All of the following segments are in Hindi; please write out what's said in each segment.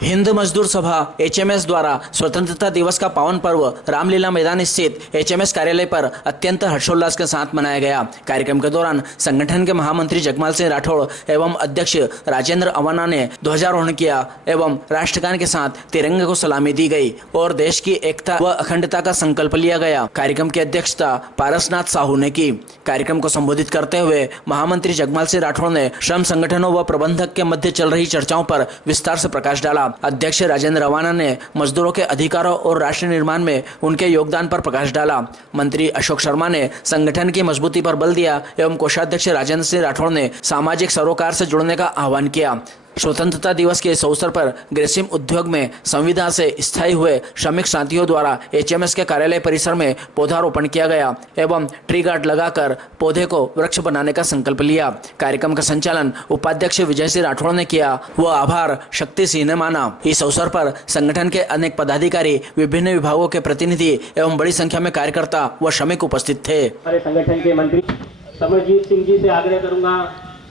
हिंद मजदूर सभा एचएमएस द्वारा स्वतंत्रता दिवस का पावन पर्व रामलीला मैदान स्थित एचएमएस कार्यालय पर अत्यंत हर्षोल्लास के साथ मनाया गया। कार्यक्रम के दौरान संगठन के महामंत्री जगमाल सिंह राठौड़ एवं अध्यक्ष राजेंद्र अवाना ने ध्वजारोहण किया एवं राष्ट्रगान के साथ तिरंगे को सलामी दी गई और देश की एकता व अखंडता का संकल्प लिया गया। कार्यक्रम की अध्यक्षता पारसनाथ साहू ने की। कार्यक्रम को संबोधित करते हुए महामंत्री जगमाल सिंह राठौड़ ने श्रम संगठनों व प्रबंधक के मध्य चल रही चर्चाओं पर विस्तार से प्रकाश डाला। अध्यक्ष राजेंद्र अवाना ने मजदूरों के अधिकारों और राष्ट्र निर्माण में उनके योगदान पर प्रकाश डाला। मंत्री अशोक शर्मा ने संगठन की मजबूती पर बल दिया एवं कोषाध्यक्ष राजेंद्र सिंह राठौड़ ने सामाजिक सरोकार से जुड़ने का आह्वान किया। स्वतंत्रता दिवस के इस अवसर पर ग्रेसिम उद्योग में संविदा से स्थायी हुए श्रमिक साथियों द्वारा एचएमएस के कार्यालय परिसर में पौधारोपण किया गया एवं ट्री गार्ड लगाकर पौधे को वृक्ष बनाने का संकल्प लिया। कार्यक्रम का संचालन उपाध्यक्ष विजय सिंह राठौड़ ने किया व आभार शक्ति सिंह ने माना। इस अवसर पर संगठन के अनेक पदाधिकारी, विभिन्न विभागों के प्रतिनिधि एवं बड़ी संख्या में कार्यकर्ता व श्रमिक उपस्थित थे। हमारे संगठन के मंत्री समरजीत सिंह जी से आग्रह करूंगा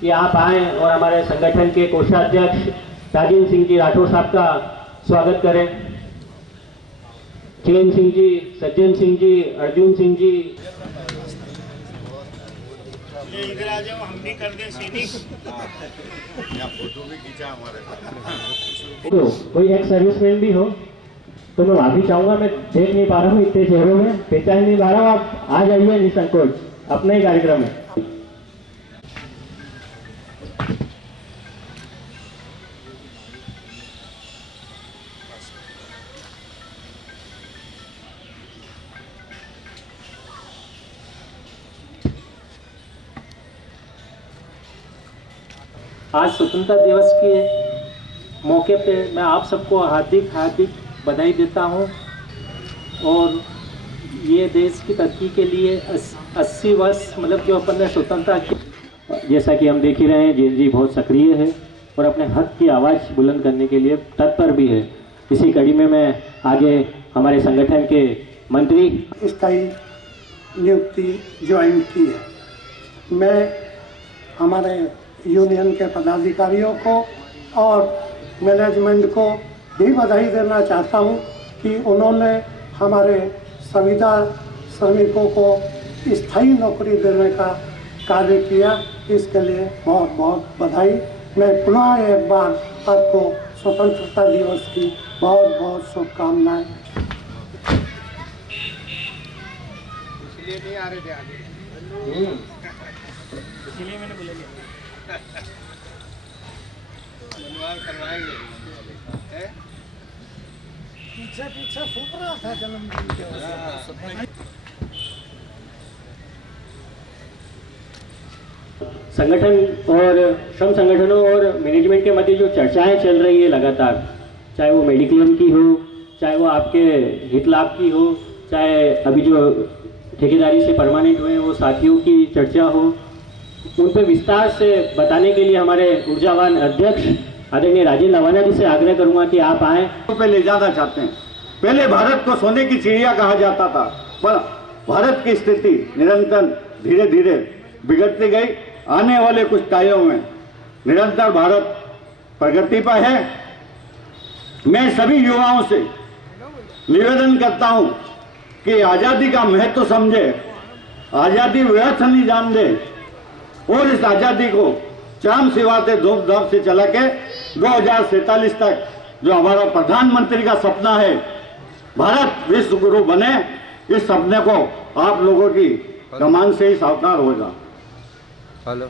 कि आप आएं और हमारे संगठन के कोषाध्यक्ष राजेंद्र सिंह जी राठौड़ साहब का स्वागत करें। चिलेन सिंह जी, सज्जन सिंह जी, अर्जुन सिंह जी, इधर आ जाओ, हम भी कर दें सीनिक। फोटो भी खींचा हमारे। तो कोई एक सर्विसमैन भी हो तो मैं माफी चाहूंगा, मैं देख नहीं पा रहा हूँ इतने चेहरों में, पहचान नहीं पा रहा हूँ। आप आ जाइए निसंकोच, अपना ही कार्यक्रम है। आज स्वतंत्रता दिवस के मौके पे मैं आप सबको हार्दिक बधाई देता हूं और ये देश की तरक्की के लिए 80 वर्ष मतलब जो अपन ने स्वतंत्रता की, जैसा कि हम देख ही रहे हैं, जी बहुत सक्रिय है और अपने हक की आवाज़ बुलंद करने के लिए तत्पर भी है। इसी कड़ी में मैं आगे हमारे संगठन के मंत्री स्थायी नियुक्ति ज्वाइन की है। मैं हमारे यूनियन के पदाधिकारियों को और मैनेजमेंट को भी बधाई देना चाहता हूं कि उन्होंने हमारे संविदा श्रमिकों को स्थायी नौकरी देने का कार्य किया। इसके लिए बहुत बहुत बधाई। मैं पुनः एक बार आपको स्वतंत्रता दिवस की बहुत बहुत शुभकामनाएं। इसलिए नहीं आ रहे थे आगे, इसलिए मैंने बोला करवाएंगे। पीछे फूट रहा था जन्मदिन के अवसर। संगठन और श्रम संगठनों और मैनेजमेंट के मध्य जो चर्चाएं चल रही है लगातार, चाहे वो मेडिक्लेम की हो, चाहे वो आपके हित लाभ की हो, चाहे अभी जो ठेकेदारी से परमानेंट हुए वो साथियों की चर्चा हो, उन पर विस्तार से बताने के लिए हमारे ऊर्जावान अध्यक्ष आदरणीय राजेंद्र अवाना जी से आग्रह करूंगा कि आप आएं। पे ले जाना चाहते हैं। पहले भारत को सोने की चिड़िया कहा जाता था, पर भारत की स्थिति निरंतर धीरे धीरे बिगड़ती गई। आने वाले कुछ टाइमों में निरंतर भारत प्रगति पर है। मैं सभी युवाओं से निवेदन करता हूं कि आज़ादी का महत्व समझे, आज़ादी व्यर्थ नहीं जान दे और इस आज़ादी को चाम सिवाते धूप धाप से चला के 2047 तक जो हमारा प्रधानमंत्री का सपना है, भारत विश्व गुरु बने, इस सपने को आप लोगों की कमान से ही साकार होगा। हेलो।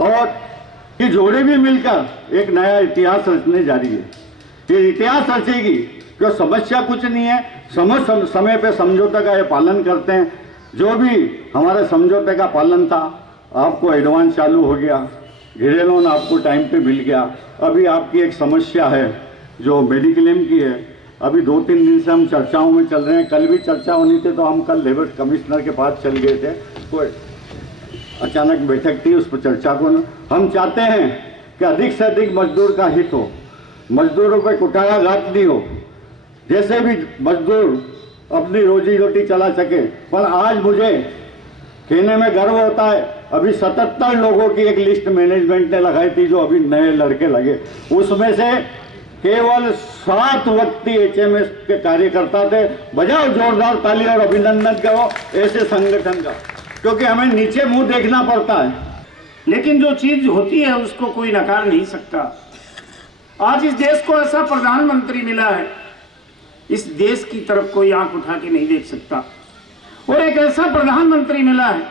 और ये जोड़े भी मिलकर एक नया इतिहास रचने जा रही है। ये इतिहास रचेगी जो समस्या कुछ नहीं है, समय पे समझौते का ये पालन करते हैं। जो भी हमारे समझौते का पालन था, आपको एडवांस चालू हो गया, गृह लोन आपको टाइम पे मिल गया। अभी आपकी एक समस्या है जो मेडिक्लेम की है, अभी 2-3 दिन से हम चर्चाओं में चल रहे हैं। कल भी चर्चा होनी थी तो हम कल लेबर कमिश्नर के पास चल गए थे, तो अचानक बैठक थी, उस पर चर्चा को हम चाहते हैं कि अधिक से अधिक मजदूर का हित हो, मजदूरों पर कुटाया घात नहीं हो, जैसे भी मजदूर अपनी रोजी रोटी चला सके। पर आज मुझे कहने में गर्व होता है, अभी 77 लोगों की एक लिस्ट मैनेजमेंट ने लगाई थी जो अभी नए लड़के लगे, उसमें से केवल 7 व्यक्ति एचएमएस के कार्यकर्ता थे। बजाओ जोरदार ताली और अभिनंदन करो ऐसे संगठन का, क्योंकि हमें नीचे मुंह देखना पड़ता है। लेकिन जो चीज होती है उसको कोई नकार नहीं सकता। आज इस देश को ऐसा प्रधानमंत्री मिला है, इस देश की तरफ कोई आंख उठा के नहीं देख सकता। और एक ऐसा प्रधानमंत्री मिला है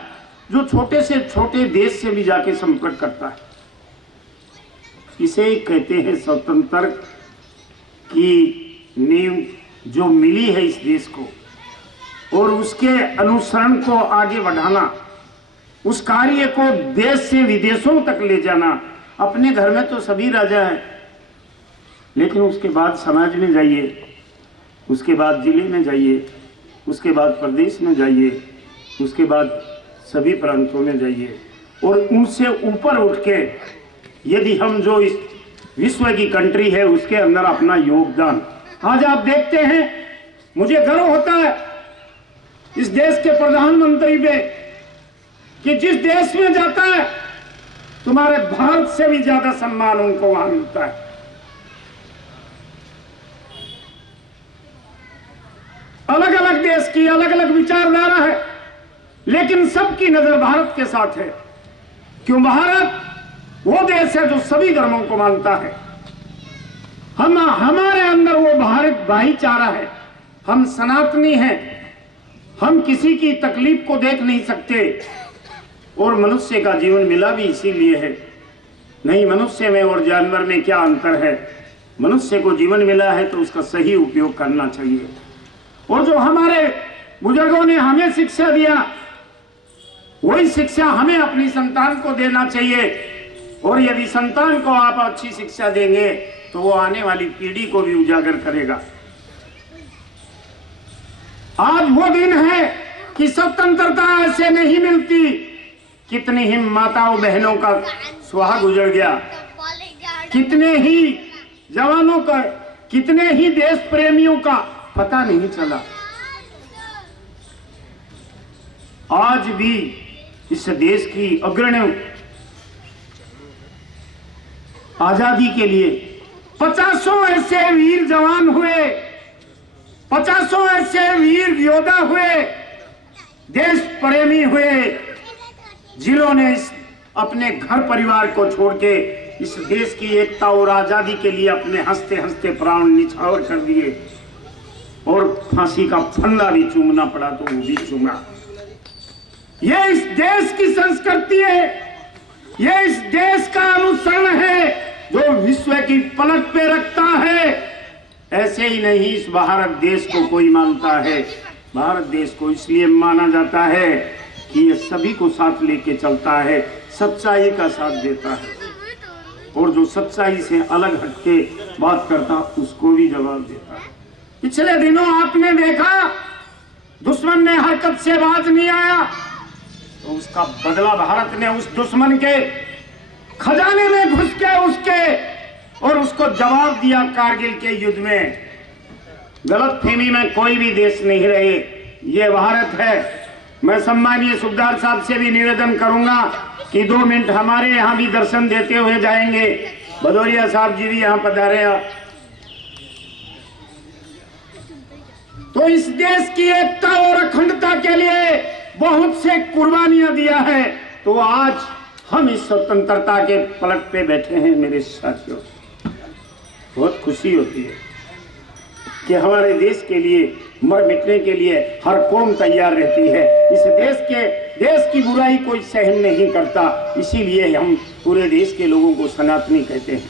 जो छोटे से छोटे देश से भी जाके संपर्क करता है। इसे कहते हैं स्वतंत्र की नींव जो मिली है इस देश को, और उसके अनुसरण को आगे बढ़ाना, उस कार्य को देश से विदेशों तक ले जाना। अपने घर में तो सभी राजा हैं, लेकिन उसके बाद समाज में जाइए, उसके बाद जिले में जाइए, उसके बाद प्रदेश में जाइए, उसके बाद सभी प्रांतों में जाइए, और उनसे ऊपर उठ के यदि हम जो इस विश्व की कंट्री है उसके अंदर अपना योगदान, आज आप देखते हैं, मुझे गर्व होता है इस देश के प्रधानमंत्री पे कि जिस देश में जाता है तुम्हारे भारत से भी ज्यादा सम्मान उनको वहां मिलता है। अलग अलग देश की अलग अलग विचारधारा है, लेकिन सबकी नजर भारत के साथ है। क्यों? भारत वो देश है जो सभी धर्मों को मानता है। हमारे अंदर वो भारत भाईचारा है। हम सनातनी हैं, हम किसी की तकलीफ को देख नहीं सकते, और मनुष्य का जीवन मिला भी इसीलिए है। नहीं, मनुष्य में और जानवर में क्या अंतर है? मनुष्य को जीवन मिला है तो उसका सही उपयोग करना चाहिए। और जो हमारे बुजुर्गों ने हमें शिक्षा दिया, वही शिक्षा हमें अपनी संतान को देना चाहिए। और यदि संतान को आप अच्छी शिक्षा देंगे तो वो आने वाली पीढ़ी को भी उजागर करेगा। आज वो दिन है कि स्वतंत्रता ऐसे नहीं मिलती। कितनी ही माताओं बहनों का सुहाग उजड़ गया, कितने ही जवानों का, कितने ही देश प्रेमियों का पता नहीं चला। आज भी इस देश की अग्रणी आजादी के लिए 50 ऐसे वीर जवान हुए, 50 ऐसे वीर योद्धा हुए, देश प्रेमी हुए, जिन्होंने अपने घर परिवार को छोड़ के इस देश की एकता और आजादी के लिए अपने हंसते हंसते प्राण निछावर कर दिए। और फांसी का फंदा भी चूमना पड़ा तो वो भी चूमा। ये इस देश की संस्कृति है, ये इस देश का अनुसरण है जो विश्व की पलक पे रखता है। ऐसे ही नहीं इस भारत देश को कोई मानता है। भारत देश को इसलिए माना जाता है कि ये सभी को साथ लेके चलता है, सच्चाई का साथ देता है, और जो सच्चाई से अलग हटके बात करता उसको भी जवाब देता है। पिछले दिनों आपने देखा दुश्मन ने हरकत से बाज नहीं आया तो उसका बदला भारत ने उस दुश्मन के खजाने में घुस के और उसको जवाब दिया कारगिल के युद्ध में। गलतफहमी में कोई भी देश नहीं रहे, ये भारत है। मैं सम्मानीय सूबेदार साहब से भी निवेदन करूंगा कि 2 मिनट हमारे यहाँ भी दर्शन देते हुए जाएंगे। भदौरिया साहब जी भी यहाँ पधारे हैं। तो इस देश की एकता और अखंडता के लिए बहुत से कुर्बानियां दिया है, तो आज हम इस स्वतंत्रता के पलट पे बैठे हैं। मेरे साथियों, बहुत खुशी होती है कि हमारे देश के लिए मर मिटने के लिए हर कौम तैयार रहती है। इस देश की बुराई कोई सहन नहीं करता, इसीलिए हम पूरे देश के लोगों को सनातनी कहते हैं।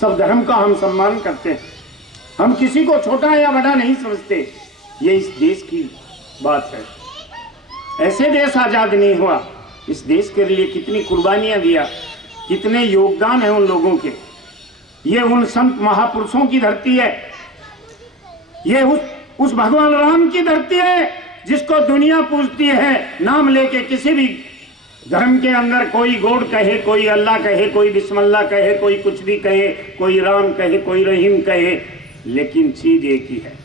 सब धर्म का हम सम्मान करते हैं, हम किसी को छोटा या बड़ा नहीं समझते। ये इस देश की बात है। ऐसे देश आजाद नहीं हुआ, इस देश के लिए कितनी कुर्बानियां दिया, कितने योगदान है उन लोगों के। ये उन संत महापुरुषों की धरती है, ये उस भगवान राम की धरती है जिसको दुनिया पूजती है। नाम लेके किसी भी धर्म के अंदर कोई गॉड कहे, कोई अल्लाह कहे, कोई बिस्मिल्लाह कहे, कोई कुछ भी कहे, कोई राम कहे, कोई रहीम कहे, लेकिन चीज एक ही है।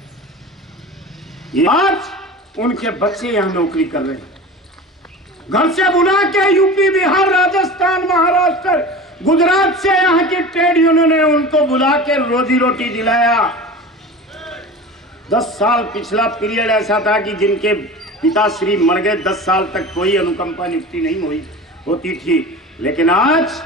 आज उनके बच्चे यहाँ नौकरी कर रहे हैं, घर से बुला के यूपी, बिहार, राजस्थान, महाराष्ट्र, गुजरात से यहाँ की ट्रेड यूनियन ने उनको बुला के रोजी रोटी दिलाया। 10 साल पिछला पीरियड ऐसा था कि जिनके पिताश्री मर गए 10 साल तक कोई अनुकंपा नियुक्ति नहीं होती थी, लेकिन आज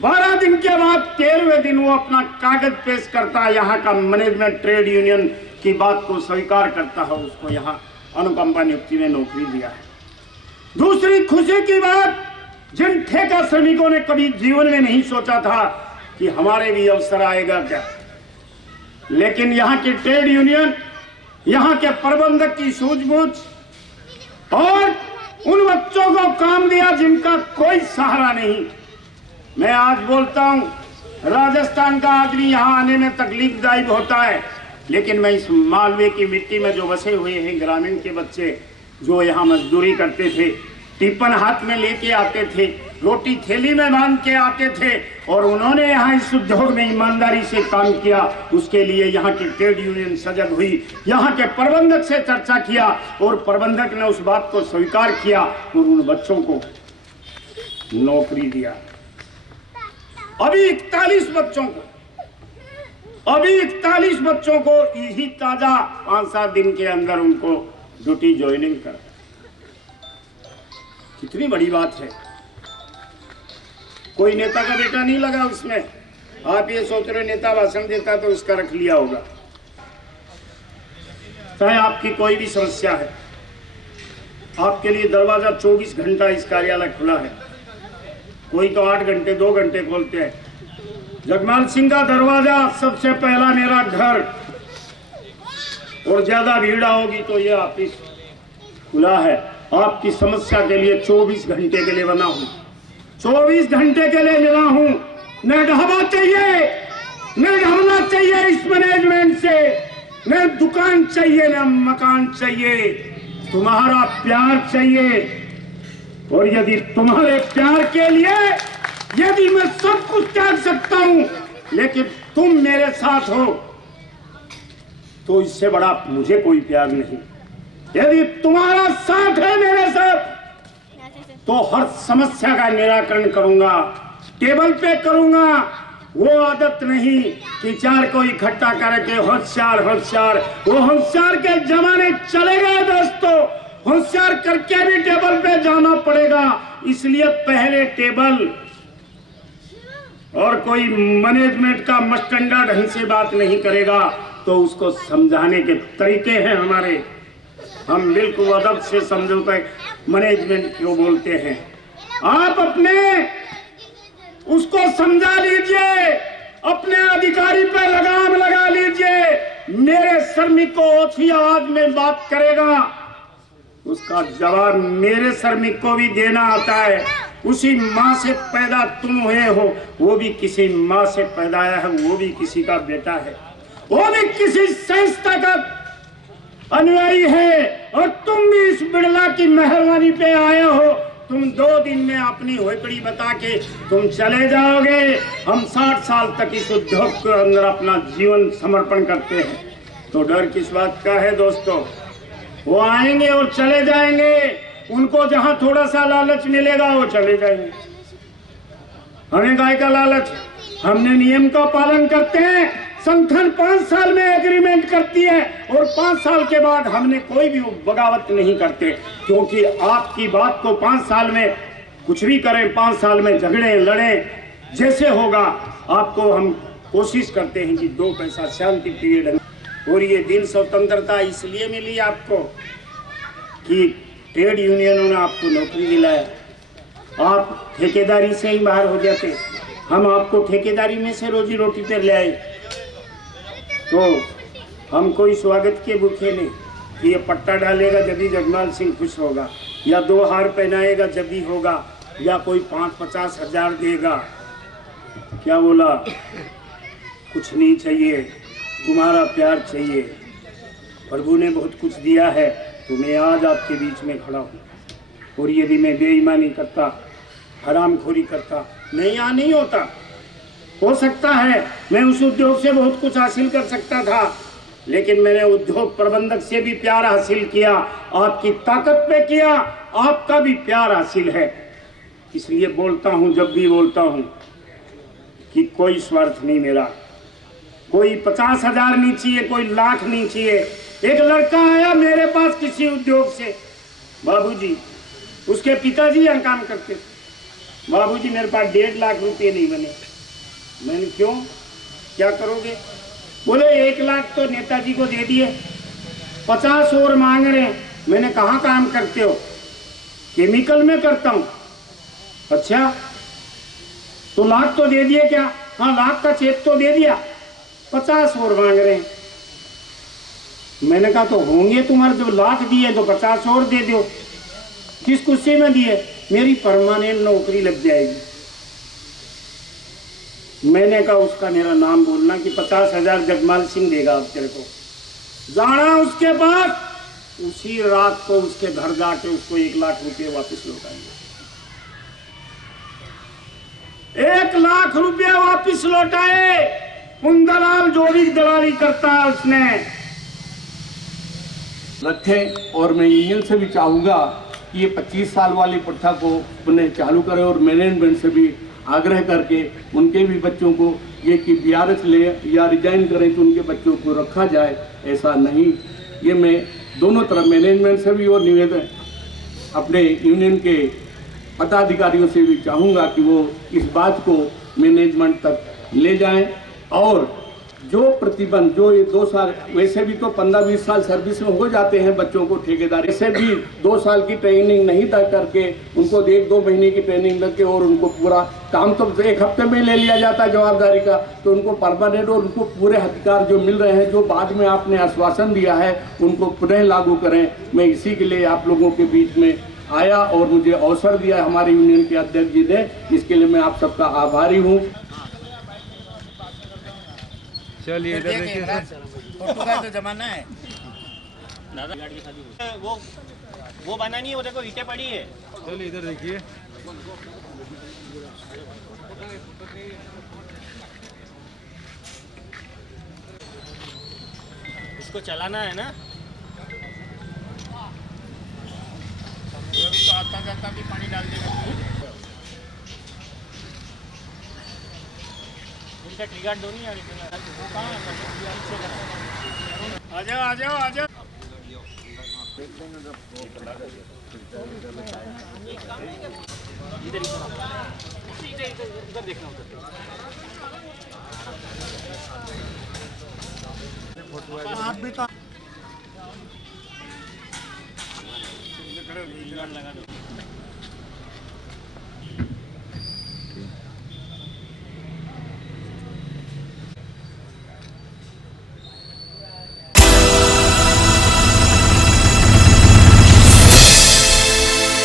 12 दिन के बाद 13वें दिन वो अपना कागज पेश करता है, यहाँ का मैनेजमेंट ट्रेड यूनियन की बात को स्वीकार करता है, उसको यहाँ अनुकंपा नियुक्ति में नौकरी दिया है। दूसरी खुशी की बात, जिन ठेका श्रमिकों ने कभी जीवन में नहीं सोचा था कि हमारे भी अवसर आएगा क्या, लेकिन यहाँ की ट्रेड यूनियन, यहाँ के प्रबंधक की सूझबूझ और उन बच्चों को काम दिया जिनका कोई सहारा नहीं। मैं आज बोलता हूँ, राजस्थान का आदमी यहाँ आने में तकलीफदायक होता है, लेकिन मैं इस मालवे की मिट्टी में जो बसे हुए हैं ग्रामीण के बच्चे जो यहाँ मजदूरी करते थे, टिप्पण हाथ में लेके आते थे, रोटी थैली में बांध के आते थे, और उन्होंने यहाँ इस उद्योग में ईमानदारी से काम किया, उसके लिए यहाँ की ट्रेड यूनियन सजग हुई, यहाँ के प्रबंधक से चर्चा किया और प्रबंधक ने उस बात को स्वीकार किया और उन बच्चों को नौकरी दिया। अभी 41 बच्चों को यही ताजा 5-7 दिन के अंदर उनको ड्यूटी ज्वाइनिंग कर, कितनी बड़ी बात है। कोई नेता का बेटा नहीं लगा उसमें। आप ये सोच रहे नेता भाषण देता तो उसका रख लिया होगा। चाहे आपकी कोई भी समस्या है, आपके लिए दरवाजा 24 घंटा इस कार्यालय खुला है। कोई तो 8 घंटे 2 घंटे खोलते हैं। जगमाल सिंह का दरवाजा सबसे पहला मेरा घर, और ज्यादा भीड़ होगी तो ये ऑफिस खुला है। आपकी समस्या के लिए 24 घंटे के लिए बना हूं, 24 घंटे के लिए मिला हूं। न ढाबा चाहिए, न ढाबना चाहिए इस मैनेजमेंट से, न दुकान चाहिए, न मकान चाहिए, तुम्हारा प्यार चाहिए। और यदि तुम्हारे प्यार के लिए यदि मैं सब कुछ त्याग सकता हूं, लेकिन तुम मेरे साथ हो, तो इससे बड़ा मुझे कोई प्यार नहीं। यदि तुम्हारा साथ है मेरे साथ, तो हर समस्या का निराकरण करूंगा, टेबल पे करूंगा। वो आदत नहीं कि 4 को इकट्ठा करके होशियार होशियार, वो होशियार के जमाने चले गए दोस्तों। होशियार करके भी टेबल पे जाना पड़ेगा। इसलिए पहले टेबल, और कोई मैनेजमेंट का मस्टंडा ढंग से बात नहीं करेगा तो उसको समझाने के तरीके हैं हमारे। हम बिल्कुल अदब से समझौते मैनेजमेंट क्यों बोलते हैं। आप अपने उसको समझा लीजिए, अपने अधिकारी पे लगाम लगा लीजिए। मेरे श्रमिक को ओछी आवाज में बात करेगा, उसका जवाब मेरे श्रमिक को भी देना आता है। उसी माँ से पैदा तुम हुए हो, वो भी किसी माँ से पैदा आया है, वो भी किसी का बेटा है, वो भी किसी संस्था का अनुयायी है। और तुम भी इस बिड़ला की मेहरबानी पे आए हो। तुम 2 दिन में अपनी होकड़ी बता के तुम चले जाओगे। हम 60 साल तक इस उद्योग के अंदर अपना जीवन समर्पण करते हैं, तो डर किस बात का है दोस्तों। वो आएंगे और चले जाएंगे, उनको जहां थोड़ा सा लालच मिलेगा वो चले जाएंगे। हमें गाय का लालच, हमने नियम का पालन करते हैं। संगठन 5 साल में एग्रीमेंट करती है और 5 साल के बाद हमने कोई भी बगावत नहीं करते, क्योंकि आपकी बात को 5 साल में कुछ भी करें, 5 साल में झगड़े लड़े जैसे होगा, आपको हम कोशिश करते हैं कि 2 पैसा शांति पीरियड। और ये दिन स्वतंत्रता इसलिए मिली आपको कि ट्रेड यूनियनों ने आपको नौकरी दिलाया। आप ठेकेदारी से ही बाहर हो जाते, हम आपको ठेकेदारी में से रोजी रोटी पर ले आए। तो हम कोई स्वागत के भूखे नहीं कि ये पट्टा डालेगा जब भी जगमाल सिंह खुश होगा, या 2 हार पहनाएगा जब भी होगा, या कोई 5-50 हजार देगा। क्या बोला? कुछ नहीं चाहिए, तुम्हारा प्यार चाहिए। प्रभु ने बहुत कुछ दिया है, तो मैं आज आपके बीच में खड़ा हूँ। और यदि मैं बेईमानी करता, हरामखोरी करता, मैं यहाँ नहीं होता। हो सकता है मैं उस उद्योग से बहुत कुछ हासिल कर सकता था, लेकिन मैंने उद्योग प्रबंधक से भी प्यार हासिल किया, आपकी ताकत पे किया, आपका भी प्यार हासिल है। इसलिए बोलता हूं, जब भी बोलता हूं कि कोई स्वार्थ नहीं मेरा, कोई 50,000 नहीं चाहिए, कोई लाख नहीं चाहिए। एक लड़का आया मेरे पास किसी उद्योग से, बाबूजी, उसके पिताजी यहाँ काम करते, बाबूजी मेरे पास 1.5 लाख रुपए नहीं बने। मैंने क्यों, क्या करोगे? बोले 1 लाख तो नेताजी को दे दिए, 50 और मांग रहे हैं। मैंने कहाँ काम करते हो? केमिकल में करता हूँ। अच्छा, तो लाख तो दे दिए क्या? हाँ, लाख का चेक तो दे दिया, 50 और मांग रहे हैं। मैंने कहा तो होंगे तुम्हारे, जब लाख दिए तो 50 और दे दो। किस खुशी में दिए? मेरी परमानेंट नौकरी लग जाएगी। मैंने कहा उसका मेरा नाम बोलना कि 50,000 जगमाल सिंह देगा अब तेरे को। जाना उसके पास, उसी रात को उसके घर जाके उसको 1 लाख रुपए वापस लौटाएंगे। 1 लाख रुपए वापस लौटाए। उन दलाल जो भी दलाली करता है उसने रखें। और मैं यूनियन से भी चाहूँगा कि ये 25 साल वाली प्रथा को पुनः चालू करें और मैनेजमेंट से भी आग्रह करके उनके भी बच्चों को ये कि बीआरएस ले या रिजाइन करें तो उनके बच्चों को रखा जाए, ऐसा नहीं। ये मैं दोनों तरफ मैनेजमेंट से भी और निवेदन अपने यूनियन के पदाधिकारियों से भी चाहूँगा कि वो इस बात को मैनेजमेंट तक ले जाएं। और जो प्रतिबंध, जो ये 2 साल, वैसे भी तो 15-20 साल सर्विस में हो जाते हैं बच्चों को ठेकेदार, ऐसे भी 2 साल की ट्रेनिंग नहीं तय करके उनको 1-2 महीने की ट्रेनिंग लग के और उनको पूरा काम तो 1 हफ्ते में ले लिया जाता है जवाबदारी का, तो उनको परमानेंट और उनको पूरे अधिकार जो मिल रहे हैं, जो बाद में आपने आश्वासन दिया है, उनको पुनः लागू करें। मैं इसी के लिए आप लोगों के बीच में आया और मुझे अवसर दिया हमारे यूनियन के अध्यक्ष जी ने, इसके लिए मैं आप सबका आभारी हूँ। चलिए इधर देखिए सर, फोटो का तो जमाना है दादा। वो बना नहीं है, वो देखो ईंटें पड़ी है। चलिए इधर देखिए, इसको चलाना है ना। तो आता जाता भी पानी डाल देगा। इनका ट्रिगर दो नहीं, वो कहाँ है? आ जाओ आ जाओ आ जाओ। इधर देखना उधर।